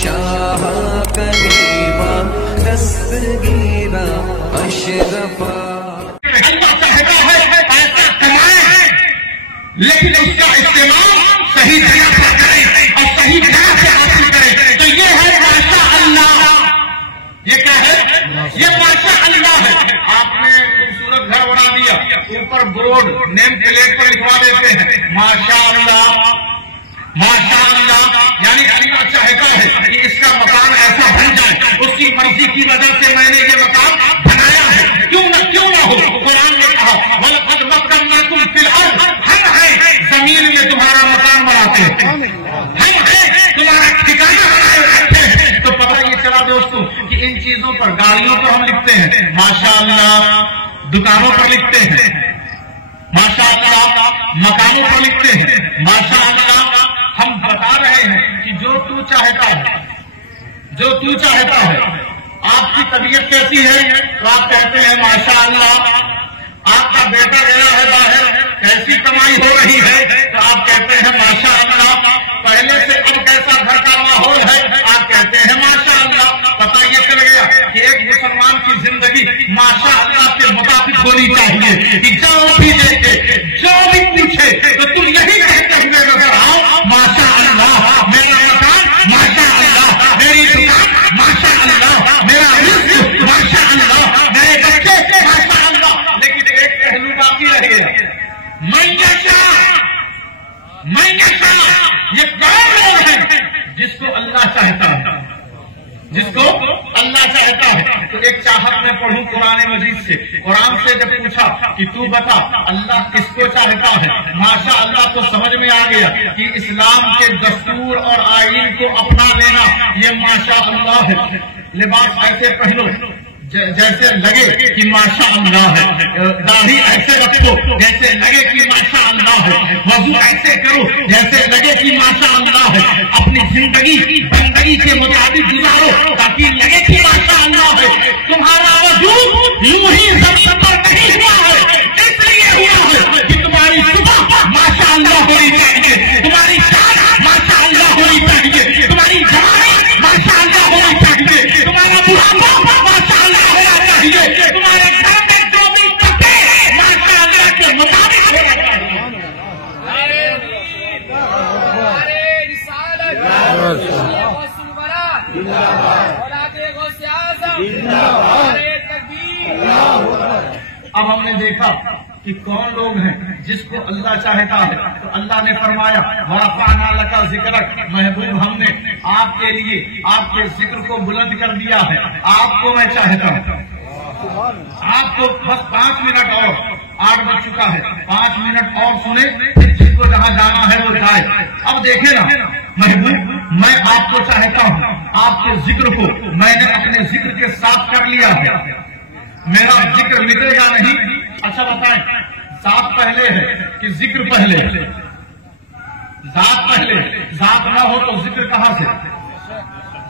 شاہ کلیمہ دستگیرہ اشرفا. اللہ چاہتا ہے پیسہ کمائے لیکن اس کا استعمال صحیح جگہ پر کرے اور صحیح جگہ سے حاصل کرے. تو یہ ہے ماشاء اللہ. یہ کیا ہے؟ یہ ماشاء اللہ ہے. آپ نے خوبصورت گھر بنا دیا, اوپر بورڈ نیم پلیٹ پر لکھوا دیتے ہیں ماشاء اللہ ماشاء اللہ. یعنی اللہ چاہتا ہے کہ اس کا مکان ایسا بن جائے, اس کی مرضی کی وجہ سے میں نے یہ مکان بنایا ہے. کیوں نہ ہو. قرآن نے کہا وَلَقَدْ مَكَّنَّاكُمْ فِي الْأَرْضِ. ہم ہیں زمین میں تمہارا مکان بناتے ہیں, ہم ہیں تمہارا ٹھکانہ بنائے رکھتے ہیں. تو پتہ یہ چلا دوستوں کہ ان چیزوں پر, گاڑیوں پر ہم لکھتے ہیں ماشاء اللہ, دکانوں پر لکھتے ہیں ماشاء اللہ, مکانوں پر لکھتے ہیں ماشاء اللہ. ہم بتا رہے ہیں کہ جو تو چاہتا ہے. آپ کی طبیعت کیسی ہے تو آپ کہتے ہیں ماشاء اللہ. آپ کا بیٹا گیا ہے باہر, کیسی کمائی ہو رہی ہے تو آپ کہتے ہیں ماشاء اللہ. پہلے سے اب کیسا گھر کا ماحول ہے آپ کہتے ہیں ماشاء اللہ. پتہ یہ چل گیا کہ ایک مسلمان کی زندگی ماشاء اللہ کے مطابق ہونی چاہیے کہ جو بھی دیکھے جو بھی پوچھے تو تم یہی کہتے ہوئے نظر آؤ ماشاء اللہ. میرا مکان ماشاء اللہ, میری دکان ماشاء اللہ, میرا رزق ماشاء اللہ, میرے بچے ماشاء اللہ. لیکن ایک پہلو باقی رہ گیا, میں یہ کون لوگ ہیں جس کو اللہ چاہتا ہے, جس کو اللہ چاہتا ہے. تو ایک چاہت میں پڑھوں قرآن مجید سے. قرآن سے جب پوچھا کہ تو بتا اللہ کس کو چاہتا ہے, ماشاء اللہ کو سمجھ میں آ گیا کہ اسلام کے دستور اور آئین کو اپنا لینا یہ ماشاء اللہ ہے. لباس ایسے پہنو جیسے لگے کہ ماشاء اللہ ہے, داڑھی ایسے رکھو جیسے لگے کہ ماشاء اللہ ہے, وضو ایسے کرو جیسے لگے کہ ماشاء اللہ ہے. اپنی زندگی بندگی کے مطابق گزارو تاکہ لگے کہ ماشاء اللہ ہے. تمہارا وجود یوں ہی زمین پر نہیں ہوا ہے, اس لیے ہوا ہے کہ تمہاری صبح ماشاء اللہ ہونی چاہیے, تمہاری شان ماشاء اللہ ہونی چاہیے, تمہاری جوانی ماشاء اللہ ہونی چاہیے, تمہارا بڑھاپا ماشاء اللہ ہونا چاہیے, تمہارے گھر میں جو بھی پتے ماشاء اللہ کے مطابق ہونا چاہیے. اب ہم نے دیکھا کہ کون لوگ ہیں جس کو اللہ چاہتا ہے. تو اللہ نے فرمایا وَرَفَعْنَا لَكَ ذِكْرَكَ, محبوب ہم نے آپ کے لیے آپ کے ذکر کو بلند کر دیا ہے. آپ کو میں چاہتا ہوں. آپ کو بس 5 منٹ اور, 8 بج چکا ہے, 5 منٹ اور سنیں, جس کو جہاں جانا ہے وہ جائے. اب دیکھیں نا محبوب, میں آپ کو چاہتا ہوں, آپ کے ذکر کو میں نے اپنے ذکر کے ساتھ کر لیا ہے. میرا ذکر مٹے گا نہیں. اچھا بتائیں, ذات پہلے ہے کہ ذکر پہلے ہے؟ ذات پہلے, ذات نہ ہو تو ذکر کہاں سے؟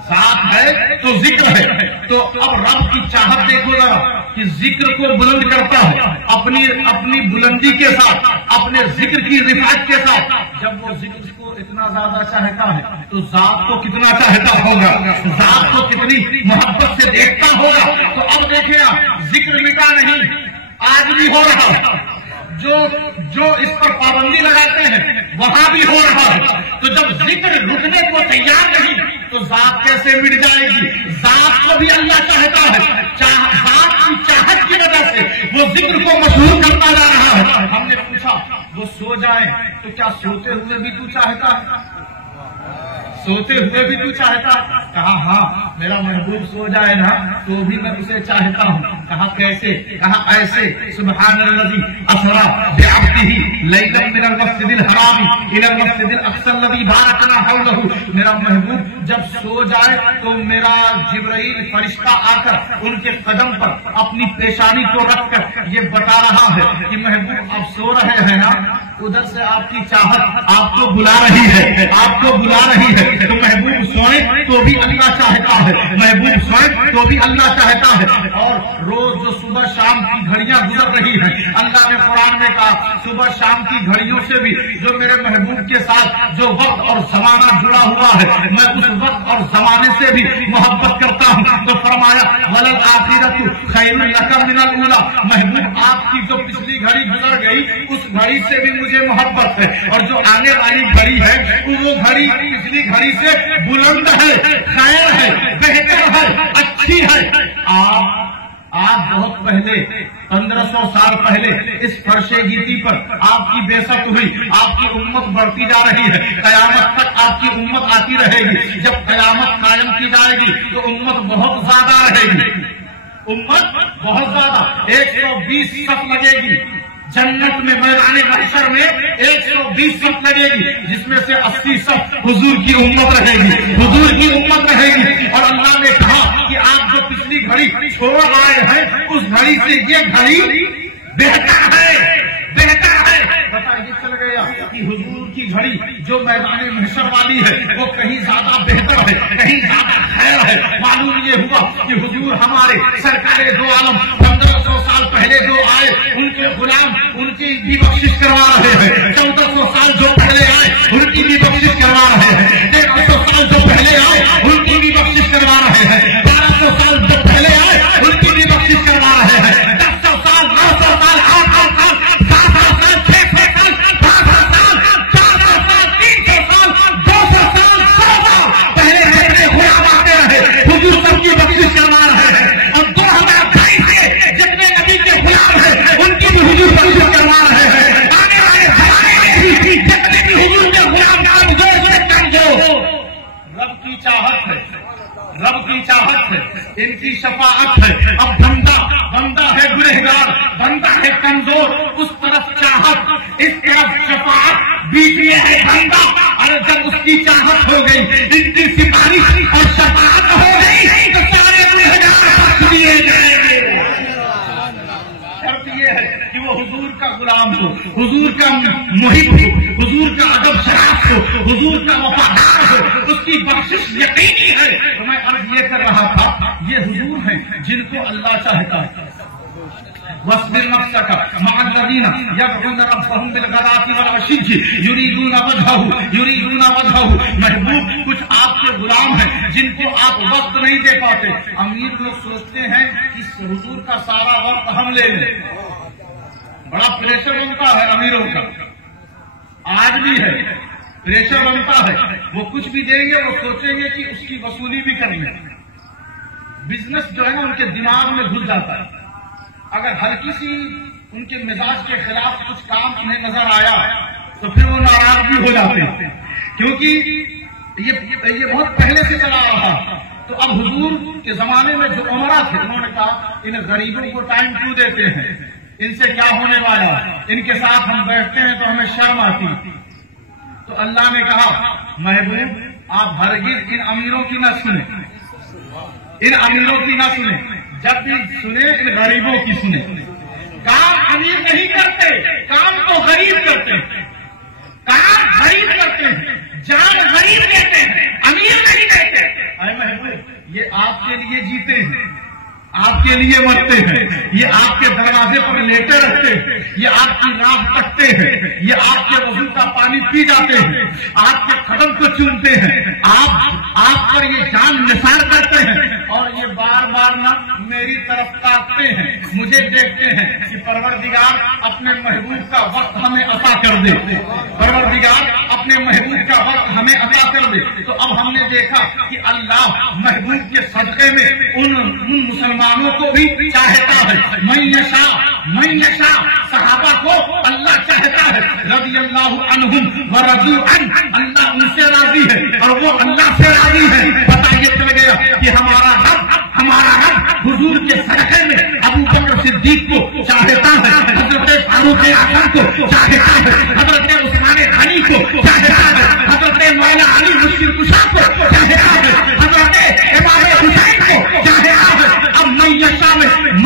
ذات ہے تو ذکر ہے. تو اب رب کی چاہت دیکھو ذرا کہ ذکر کو بلند کرتا ہے اپنی بلندی کے ساتھ, اپنے ذکر کی رفعت کے ساتھ. جب وہ ذکر کو اتنا زیادہ چاہتا ہے تو ذات کو کتنا چاہتا ہوگا, ذات کو کتنی محبت سے دیکھتا ہوگا. تو اب دیکھیں آپ, ذکر مٹا نہیں, آج بھی ہو رہا ہے. جو اس پر پابندی لگاتے ہیں وہاں بھی ہو رہا ہے. تو جب ذکر رکنے کو تیار نہیں تو ذات کیسے مٹ جائے گی؟ ذات کو بھی اللہ چاہتا ہے, ذات کی چاہت کی وجہ سے وہ ذکر کو مشہور کرتا جا رہا ہے. ہم نے پوچھا وہ سو جائے تو کیا سوتے ہوئے بھی تو چاہتا ہے؟ سوتے ہوئے بھی تو چاہتا ہے؟ کہا ہاں, میرا محبوب سو جائے نا تو بھی میں اسے چاہتا ہوں. کہا کیسے؟ کہا ایسے, سبحان الذی اسری بعبدہ لیلا من المسجد الحرام الى المسجد الاقصى الذی بارکنا حولہ. میرا محبوب جب سو جائے تو میرا جبرائیل فرشتہ آ کر ان کے قدم پر اپنی پیشانی کو رکھ کر یہ بتا رہا ہے کہ محبوب اب سو رہے ہیں نا, ادھر سے آپ کی چاہت آپ کو بلا رہی ہے، آپ کو بلا رہی ہے، تو محبوب سوئیں تو بھی اللہ چاہتا ہے، محبوب سوئیں تو بھی اللہ چاہتا ہے۔ اور روز جو صبح شام کی گھڑیاں گزر رہی ہیں، اللہ نے قرآن میں کہا صبح شام کی گھڑیوں سے بھی جو میرے محبوب کے ساتھ جو وقت اور زمانہ جڑا ہوا ہے، میں اس وقت اور زمانے سے بھی محبت کرتا ہوں۔ تو فرمایا وَلَلْآخِرَةُ خَيْرٌ لَكَ مِنَ الْأُولَىٰ، محبوب آپ کی جو پچھلی گھڑی گزر گئی اس گھڑی سے بھی مجھے محبت ہے، اور جو آنے والی گھڑی ہے وہ گھڑی پچھلی گھڑی سے بلند ہے، خیر ہے، بہتر ہے، اچھی ہے۔ آپ بہت پہلے 1500 سال پہلے اس فرش گیتی پر آپ کی بےست ہوئی، آپ کی امت بڑھتی جا رہی ہے، قیامت تک آپ کی امت آتی رہے گی۔ جب قیامت قائم کی جائے گی تو امت بہت زیادہ رہے گی، امت بہت زیادہ، 120 صف لگے گی جنت میں، میدان محشر میں 120 صف لگے گی، جس میں سے 80 صف حضور کی امت رہے گی، حضور کی امت رہے گی۔ اور اللہ نے کہا کہ آپ جو پچھلی گھڑی چھوڑ آئے ہیں اس گھڑی سے یہ گھڑی بہتر ہے، بہتر ہے۔ بتائیے چل گیا کہ حضور کی گھڑی جو میدان محشر والی ہے وہ کہیں زیادہ بہتر ہے، کہیں زیادہ خیر ہے۔ معلوم یہ ہوا کہ حضور ہمارے سرکار دو عالم 1500 سال پہلے جو آئے ان کے غلام ان کی بھی بخشش کروا رہے ہیں، 1400 سال جو پہلے آئے ان کی بھی بخشش کروا رہے ہیں، 1300 سال جو پہلے آئے ان کی بھی بخشش کروا رہے ہیں، 1200 سال جو پہلے آئے ان کی بھی بخشش کروا رہے ہیں، 1000 سال 900 سال 800 سال 700 سال 600 سال 500 سال 400 سال 300 سال 200 سال 100 سال پہلے جتنے غلام آتے رہے حضور سب کی بخشش کروا رہے ہیں، اور 2022 سے جتنے نبی کے غلام ہیں ان کی بھی حضور بخشش کروا رہے ہیں، آنے والے زمانے میں بھی جتنے بھی حضور کے غلام کمزور سے کمزور، رب کی چاہت ہے، رب کی چاہت ہے، ان کی شفاعت ہے۔ اب بندہ ہے گنہگار، بندہ ہے کمزور، اس طرف چاہت اس طرف شفاعت، بیچ میں ہے بندہ، اور جب اس کی چاہت ہو گئی، ان کی سفارش اور شفاعت ہو گئی تو سارے گنہگار بخش دیے جائیں گے۔ شرط یہ ہے کہ وہ حضور کا غلام ہو، حضور کا محب ہو، حضور کا ادب شناس ہو، حضور کا وفادار ہو، اس کی بخشش یقینی ہے۔ تو میں عرض یہ کر رہا تھا یہ حضور ہیں جن کو اللہ چاہتا ہے۔ واصبر نفسك مع الذين يدعون ربهم بالغداة والعشي يريدون وجهه، محبوب کچھ آپ کے غلام ہیں جن کو آپ وقت نہیں دے پاتے۔ امیر لوگ سوچتے ہیں کہ حضور کا سارا وقت ہم لے لیں، بڑا پریشر بنتا ہے امیروں کا، آج بھی ہے پریشر بنتا ہے، وہ کچھ بھی دیں گے وہ سوچیں گے کہ اس کی وصولی بھی کریں گے، بزنس جو ہے نا ان کے دماغ میں گھس جاتا ہے۔ اگر ہلکی سی ان کے مزاج کے خلاف کچھ کام انہیں نظر آیا تو پھر وہ ناراض بھی ہو جاتے ہیں، کیونکہ یہ بہت پہلے سے چلا رہا۔ تو اب حضور کے زمانے میں جو عمرہ تھے انہوں نے کہا ان غریبوں کو ٹائم کیوں دیتے ہیں، ان سے کیا ہونے والا، ان کے ساتھ ہم بیٹھتے ہیں تو ہمیں شرم آتی۔ تو اللہ نے کہا محبوب آپ ہرگز ان امیروں کی نہ سنیں، ان امیروں کی نہ سنیں، جب بھی سنے ان غریبوں کی سنیں۔ کام امیر نہیں کرتے، کام تو غریب کرتے ہیں، کام غریب کرتے ہیں، جان غریب دیتے ہیں، امیر نہیں دیتے۔ اے محبوب یہ آپ کے لیے جیتے ہیں، آپ کے لیے مرتے ہیں، یہ آپ کے دروازے پر لیٹے رہتے ہیں، یہ آپ کی راہ تکتے ہیں، یہ آپ کے وضو کا پانی پی جاتے ہیں، آپ کے قدم کو چومتے ہیں، آپ پر یہ جان نثار کرتے ہیں، اور یہ بار بار نہ میری طرف تاکتے ہیں، مجھے دیکھتے ہیں کہ پروردگار اپنے محبوب کا وقت ہمیں عطا کر دے، پروردگار اپنے محبوب کا وقت ہمیں عطا کر دے۔ تو اب ہم نے دیکھا کہ اللہ محبوب کے صدقے میں ان مسلمانوں کو بھی چاہتا ہے، من یشاء صحابہ کو اللہ چاہتا ہے، رضی اللہ عنہم ورضوا عنہ، اللہ ان سے راضی ہے اور وہ اللہ سے راضی ہے۔ پتہ یہ چل گیا کہ ہمارا رب حضور کے صدقے میں ابو بکر صدیق کو چاہتا ہے، حضرت فاروق اعظم کو چاہتا ہے، حضرت عثمان غنی کو چاہتا ہے، حضرت مولا علی مشکل کشا کو چاہتا ہے، حضرت امام حسین کو چاہتا ہے۔ اب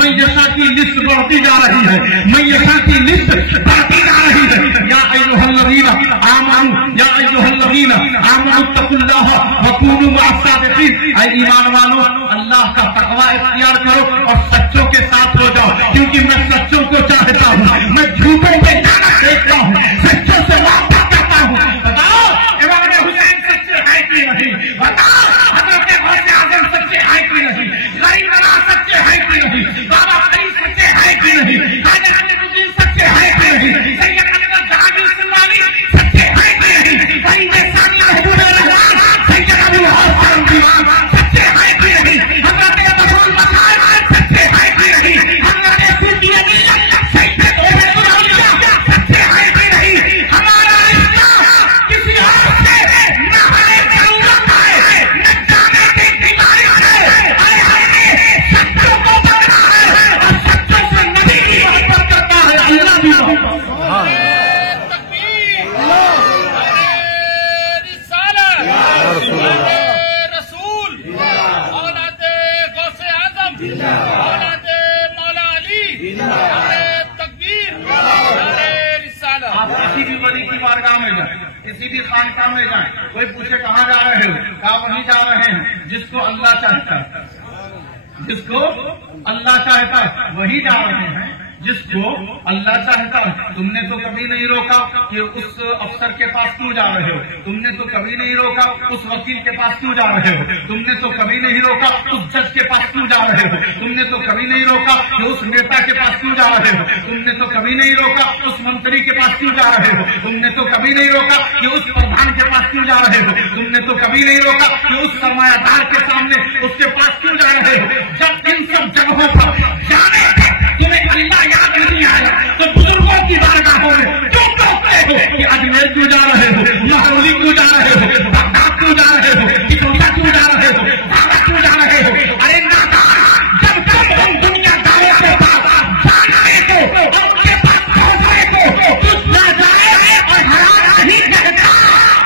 میشا کی لسٹ بڑھتی جا رہی ہے، میشا کی لسٹ بڑھتی جا رہی ہے۔ یا आमनू तकुल्लाह वकूनू मअस-सादिकीन, ऐ ईमान वालों अल्लाह का तकवा इख्तियार करो और सच्चों के साथ हो जाओ, क्योंकि मैं सच्चों को चाहता हूँ, मैं झूठों पे जाना देखता हूँ, सच्चों से वापस करता हूँ। बताओ इमाम हुसैन सच्चे है कि नहीं? बताओ हजरत गौसे आजम सच्चे है कि नहीं? गरीब नवाज सच्चे है कि नहीं? बाबा फरीद सच्चे है कि नहीं? ख्वाजा नसीरुद्दीन सच्चे है कि नहीं? सैयद अहमद जहांगीर सिलवानी सच्चे है कि नहीं? फरीद सानी महबूब रहमान सैयद अबू हसन दीवान सच्चे है कि नहीं? हजरत अब्दुल बसार सच्चे है कि नहीं? हजरत सूफी अली सैयद औलिया सच्चे है कि नहीं? हमारा इस्लाम किसी और से न हमें जरूरत है न जाने की बीमारी है, सच्चों को पकड़ा है और सच्चों से नबी की मोहब्बत करता है, अल्लाह भी मोहब्बत। आप किसी भी वली की बारगाह में जाए, किसी भी खानकाह में जाए, कोई पूछे कहाँ जा रहे हो, कहा वहीं जा रहे हैं जिसको अल्लाह चाहता है, जिसको अल्लाह चाहता है वही जा रहे हैं जिसको अल्लाह चाहता है। तुमने तो कभी नहीं रोका कि उस अफसर के पास क्यों जा रहे हो, तुमने तो कभी नहीं रोका उस वकील के पास क्यों जा रहे हो, तुमने तो कभी नहीं रोका उस जज के पास क्यों जा रहे हो, तुमने तो कभी नहीं रोका कि उस नेता के पास क्यों जा रहे हो, तुमने तो कभी नहीं रोका उस मंत्री के पास क्यों जा रहे हो, तुमने तो कभी नहीं रोका कि उस प्रधान के पास क्यों जा रहे हो, तुमने तो कभी नहीं रोका कि उस सरमायादार के सामने उसके पास क्यों जा रहे हो। जब इन सब जगहों पर जाने तुम्हें अल्लाह याद नहीं आया तो बुजुर्गों की बारगाहों में क्यों कहते हो कि अजमेर क्यों जा रहे हो, महरौली क्यों जा रहे हो, बगदाद क्यों जा रहे हो, टिकोटा क्यों जा रहे हो, भागा क्यों जा रहे हो। अरे नादान, जब तक हम दुनियादारों के पास जाने को और उनके पास पहुंचने को कुछ ना जाए और हराम नहीं कहता,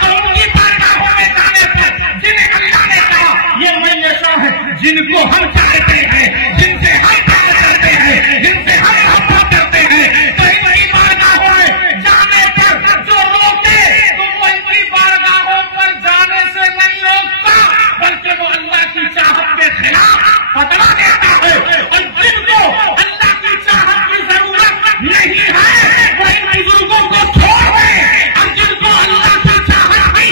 तो उनकी बारगाहों में जाने से जिन्हें अल्लाह ने कहा ये मैं ऐसा है जिनको हम चाहते हैं, जिनसे हम प्यार करते हैं, जिनसे हम मोहब्बत करते हैं, तो इनकी बारगाहों में जाने पर जो रोके तो वो इनकी बारगाहों पर जाने से नहीं रोकता, बल्कि वो अल्लाह की चाहत के खिलाफ फतवा देता है। और जिनको अल्लाह की चाहत की जरूरत नहीं है वो इन बुजुर्गों को छोड़ दे, और जिनको अल्लाह की चाहत की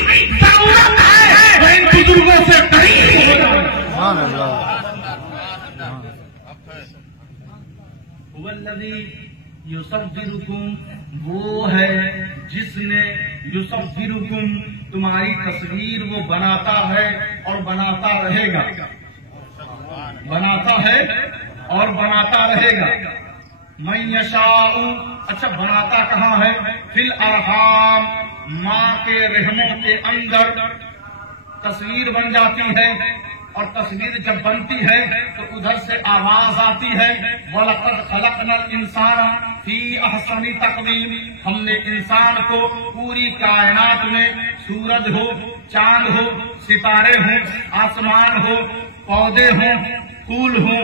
जरूरत है वो इन बुजुर्गों से करीब हो जाए। वल्लज़ी युसव्विरुकुम, वो है जिसने युसव्विरुकुम तुम्हारी तस्वीर वो बनाता है और बनाता रहेगा, बनाता है और बनाता रहेगा। मैं यशाऊ, अच्छा बनाता कहाँ है? फिल अरहाम, माँ के रहमों के अंदर तस्वीर बन जाती है, और तस्वीर जब बनती है तो उधर से आवाज आती है वलक़द खलक़नल इंसान फी अहसनी तक़वीम, हमने इंसान को पूरी कायनात में सूरज हो, चांद हो, सितारे हो, आसमान हो, पौधे हो, फूल हो,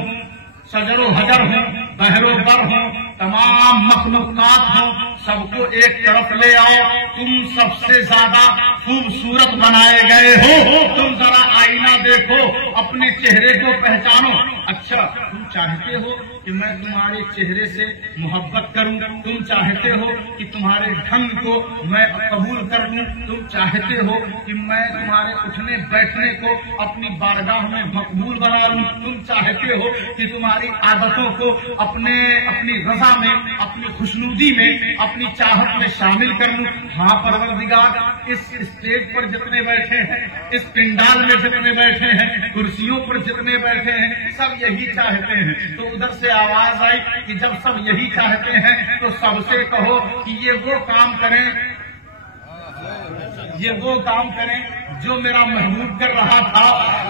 शजरो हजर हो, बहरो बर हो, तमाम मखलूकात हो, सबको एक तरफ ले आओ। तुम सबसे ज्यादा खूबसूरत बनाए गए हो। तुम जरा आईना देखो, अपने चेहरे को पहचानो। अच्छा, तुम चाहते हो कि मैं तुम्हारे चेहरे से मोहब्बत करूं, तुम चाहते हो कि तुम्हारे ढंग को मैं कबूल कर लूं, तुम चाहते हो कि मैं तुम्हारे उठने बैठने को अपनी बारगाह में मकबूल बना लूं, तुम चाहते हो कि तुम्हारी आदतों को अपनी रजा में, अपनी खुशनुदी में, अपनी चाहत में शामिल कर लूं। हाँ परवरदिगार, इस स्टेज पर जितने बैठे हैं, इस पिंडाल में जितने बैठे हैं, कुर्सियों पर जितने बैठे हैं, सब यही चाहते हैं। तो उधर से आवाज आई कि जब सब यही चाहते हैं तो सबसे कहो कि ये वो काम करें, ये वो काम करें जो मेरा महबूब कर रहा था।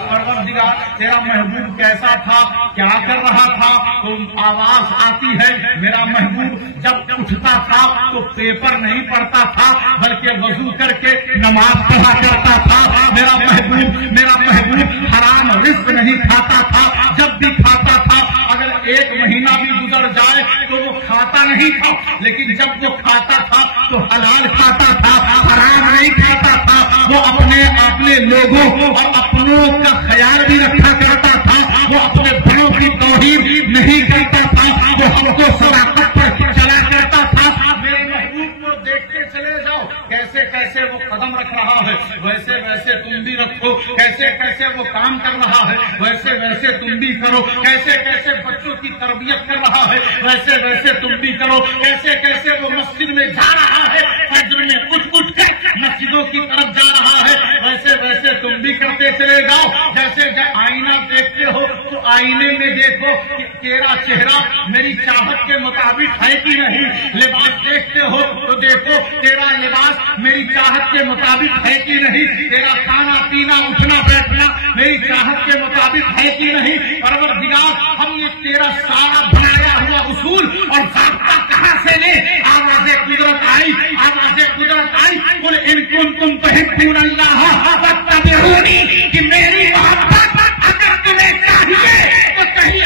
परवरदिगार, तेरा महबूब कैसा था, क्या कर रहा था? तो आवाज आती है, मेरा महबूब जब उठता था तो पेपर नहीं पढ़ता था, बल्कि वजू करके नमाज पढ़ा करता था। मेरा महबूब हराम रिस्क नहीं खाता था। जब भी खाता था, अगर एक महीना भी गुजर जाए तो वो खाता नहीं था, लेकिन जब वो खाता था तो हलाल खाता था, हराम नहीं खाता था। वो अपने लोगों और अपनों का ख्याल भी रखा करता था, वो अपने बड़ों की तौहीन नहीं करता था, वो हमको सदाकत पर चला करता था। मेरे महबूब को देखते चले जाओ, कैसे कैसे वो कदम रख रहा है, वैसे वैसे तुम भी रखो, कैसे कैसे वो काम कर रहा है, वैसे वैसे तुम भी करो, कैसे कैसे बच्चों की तरबियत कर रहा है, वैसे वैसे तुम भी करो, कैसे कैसे वो मस्जिद में जा रहा है, फज्र में उठ कर मस्जिदों की तरफ जा रहा है, वैसे वैसे तुम भी करते चले जाओ। जैसे जब आईना देखते हो तो आईने में देखो कि तेरा चेहरा मेरी चाहत के मुताबिक है कि नहीं, लिबास देखते हो तो देखो तेरा लिबास मेरी चाहत के मुताबिक है कि नहीं, तेरा खाना पीना उठना बैठना मेरी चाहत के मुताबिक है कि नहीं। परवरदिगार, हमने तेरा सारा बनाया हुआ उसूल और ज़ाब्ता कहाँ से ले? आवाज़े कुदरत आई, आवाज़े कुदरत आई, बोले इन कुंतुम तुहिब्बूनल्लाह फत्तबिऊनी, कि मेरी मोहब्बत अगर तुम्हें चाहिए तो कहीं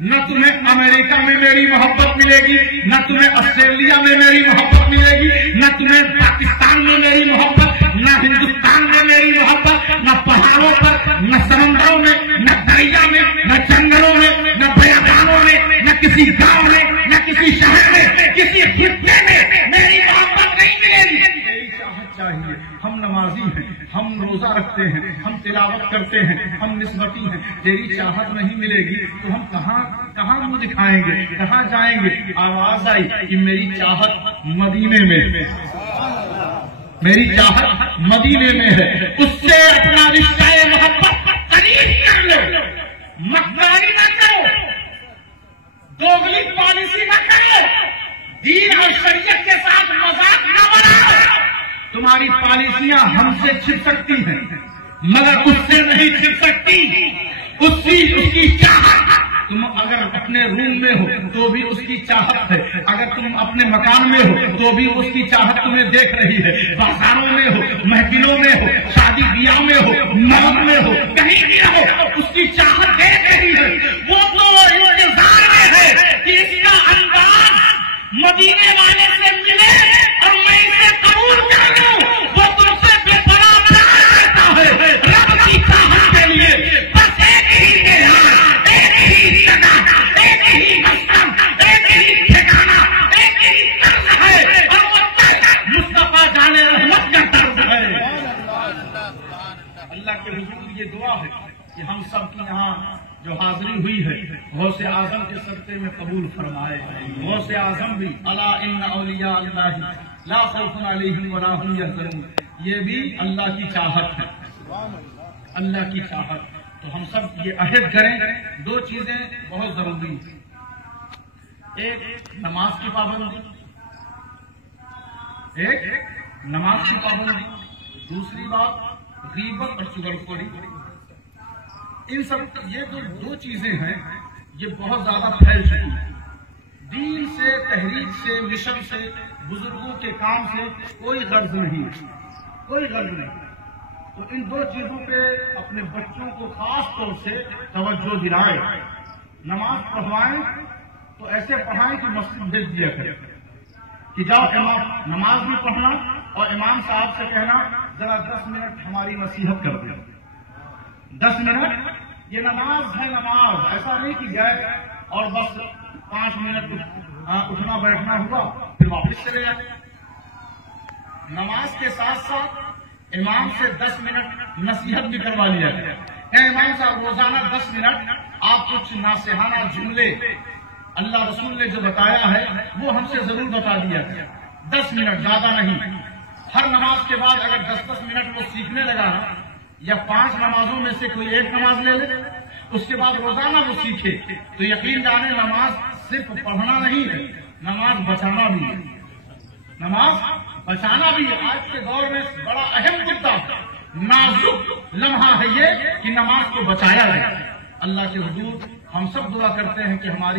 न तुम्हें अमेरिका में मेरी मोहब्बत मिलेगी, न तुम्हें ऑस्ट्रेलिया में मेरी मोहब्बत मिलेगी, न तुम्हें पाकिस्तान में मेरी मोहब्बत, न हिंदुस्तान में मेरी मोहब्बत, न पहाड़ों पर, न समुद्रों में, न दरिया में, न जंगलों में, न बयाबानों में, न किसी गांव में, न किसी शहर में, किसी खित्ते में मेरी मोहब्बत नहीं मिलेगी। मेरी चाहत चाहिए। हम नमाजी हैं, हम रोजा रखते हैं, हम तिलावत करते हैं, हम निस्बती हैं, तेरी चाहत नहीं मिलेगी तो हम कहाँ मुंह दिखाएंगे, कहाँ जाएंगे? आवाज आई कि मेरी चाहत मदीने में है, मेरी चाहत मदीने में है, उससे अपना रिश्ता मोहब्बत करीब कर लो, मक्कारी न करो, दोगली पॉलिसी न करो, दीन और शरीयत के साथ मजाक न बनाओ। तुम्हारी पॉलिसियां हमसे छिप सकती हैं मगर उससे नहीं छिप सकती। उसकी चाहत, तुम अगर अपने रूम में हो तो भी उसकी चाहत है, अगर तुम अपने मकान में हो तो भी उसकी चाहत तुम्हें देख रही है, बाजारों में हो, महफिलों में हो, शादी ब्याह में हो, मरद में हो, कहीं भी हो, उसकी चाहत देख रही है। वो तो इंतजार में है कि इसका अंदाज मदीने वाले से मिले और मैं इसे कबूल कर लूं। वो तुमसे बेपराह प्यार करता है, रब की चाहत के लिए बस एक ही जगह, एक ही जगह, एक ही मस्कन, एक ही ठिकाना, एक ही तर्ज है और वो तर्ज मुस्तफा जाने रहमत का तर्ज है। अल्लाह के हुजूर ये दुआ है कि हम सब की यहाँ जो हाजिरी हुई है गौसे आजम के सदक़े में कबूल फरमाए। गौसे आजम भी अला इन्ना औलिया अल्लाह ला खौफुन अलैहिम वला हुम यहज़नून, ये भी अल्लाह की चाहत है, अल्लाह की चाहत। तो हम सब ये अहद करें, दो चीजें बहुत जरूरी हैं, एक नमाज की पाबंदी, एक नमाज की पाबंदी, दूसरी बात गीबत और चुगलखोरी। इन सब ये जो दो चीजें हैं ये बहुत ज्यादा फैल चुकी हैं। दीन से, तहरीक से, मिशन से, बुजुर्गों के काम से कोई गर्ज नहीं, कोई गर्ज नहीं। तो इन दो चीजों पे अपने बच्चों को खास तौर से तवज्जो दिलाएं। नमाज पढ़वाएं तो ऐसे पढ़ाएं कि मस्जिद भेज दिया करें कि जाओ इमाम नमाज भी पढ़ना और इमाम साहब से कहना जरा 10 मिनट हमारी नसीहत कर दें। 10 मिनट ये नमाज है, नमाज ऐसा नहीं कि गए और बस 5 मिनट उठना बैठना हुआ फिर वापस चले जाए। नमाज के साथ साथ इमाम से 10 मिनट नसीहत भी करवा लिया गया। क्या इमाम साहब रोजाना 10 मिनट आप कुछ नासिहाना जुमले अल्लाह रसूल ने जो बताया है वो हमसे जरूर बता दिया गया। 10 मिनट, ज्यादा नहीं। हर नमाज के बाद अगर 10-10 मिनट वो सीखने लगा ना, या 5 नमाजों में से कोई एक नमाज ले ले, उसके बाद रोजाना वो सीखे तो यकीन जाने नमाज सिर्फ पढ़ना नहीं है, नमाज बचाना भी है, नमाज बचाना भी है। आज के दौर में बड़ा अहम मुद्दा, नाजुक लम्हा है ये कि नमाज को बचाया जाए। अल्लाह के हुजूर हम सब दुआ करते हैं कि हमारी